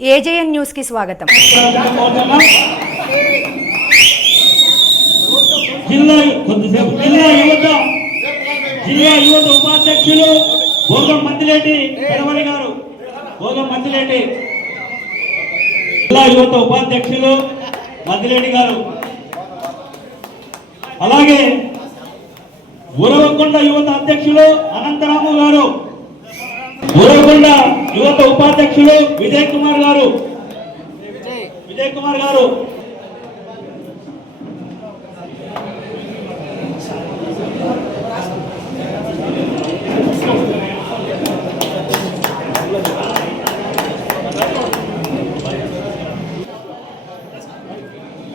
AJN news కి స్వాగతం. జిల్లా యువత ఉపాధ్యక్షులు భోగం మంతిరెడ్డి పెరవలి గారు, జిల్లా యువత ఉపాధ్యక్షులు మంతిరెడ్డి గారు, అలాగే ఉరవకొండ యువత అధ్యక్షులు అనంతరాము గారు, ఉరవకొండ యువత ఉపాధ్యక్షులు విజయ్ కుమార్ గారు,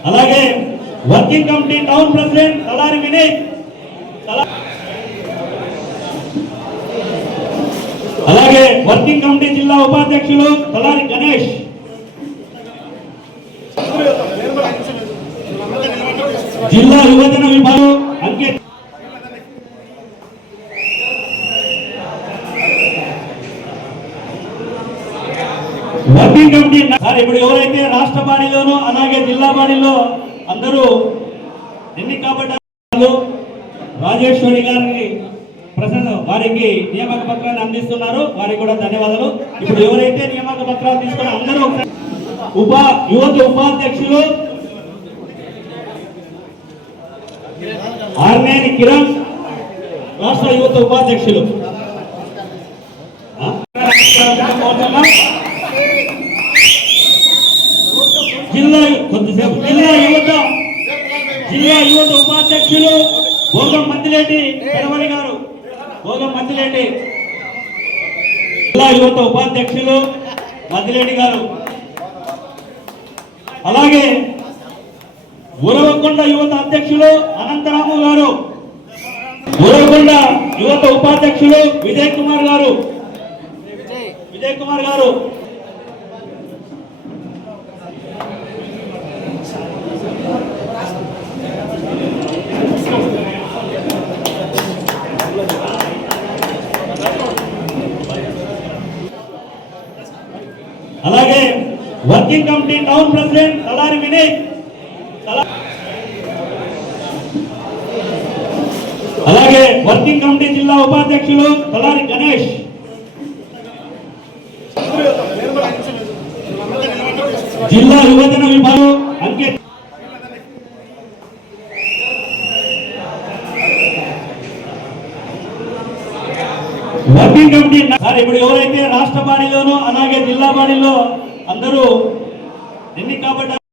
అలాగే వర్కింగ్ కమిటీ టౌన్ ప్రెసిడెంట్ తలారి వినయ్, అలాగే వర్కింగ్ కమిటీ జిల్లా ఉపాధ్యక్షులు తలారి గణేష్, జిల్లా యువజన విభాగం అంకిత్, వర్కింగ్ కమిటీ ఇప్పుడు ఎవరైతే రాష్ట్ర బాడీలోనూ అలాగే జిల్లా బాడీలో అందరూ ఎన్ని కాబట్టి రాజేశ్వరి గారికి వారికి నియామక పత్రాన్ని అందిస్తున్నారు, వారికి కూడా ధన్యవాదాలు. ఇప్పుడు ఎవరైతే నియామక పత్రాలు తీసుకున్న అందరూ యువత ఉపాధ్యక్షులు ఆర్మేని కిరణ్, రాష్ట్ర యువత ఉపాధ్యక్షులు, జిల్లా యువత ఉపాధ్యక్షులు భోగం మంతిరెడ్డి పెరవలి గారు, జిల్లా యువత ఉపాధ్యక్షులు మంతిరెడ్డి గారు, అలాగే ఉరవకొండ యువత అధ్యక్షులు అనంతరాము గారు, ఉరవకొండ యువత ఉపాధ్యక్షులు విజయ్ కుమార్ గారు, అలాగే వర్కింగ్ కమిటీ టౌన్ ప్రెసిడెంట్ తలారి వినయ్, అలాగే వర్కింగ్ కమిటీ జిల్లా ఉపాధ్యక్షులు తలారి గణేష్, జిల్లా యువజన విభాగం అంకిత్, వర్కింగ్ కమిటీ ఇప్పుడు ఎవరైతే రాష్ట్ర బాడీలోనూ అలాగే జిల్లా బాడీలో అందరూ ఎన్ని కాబట్టి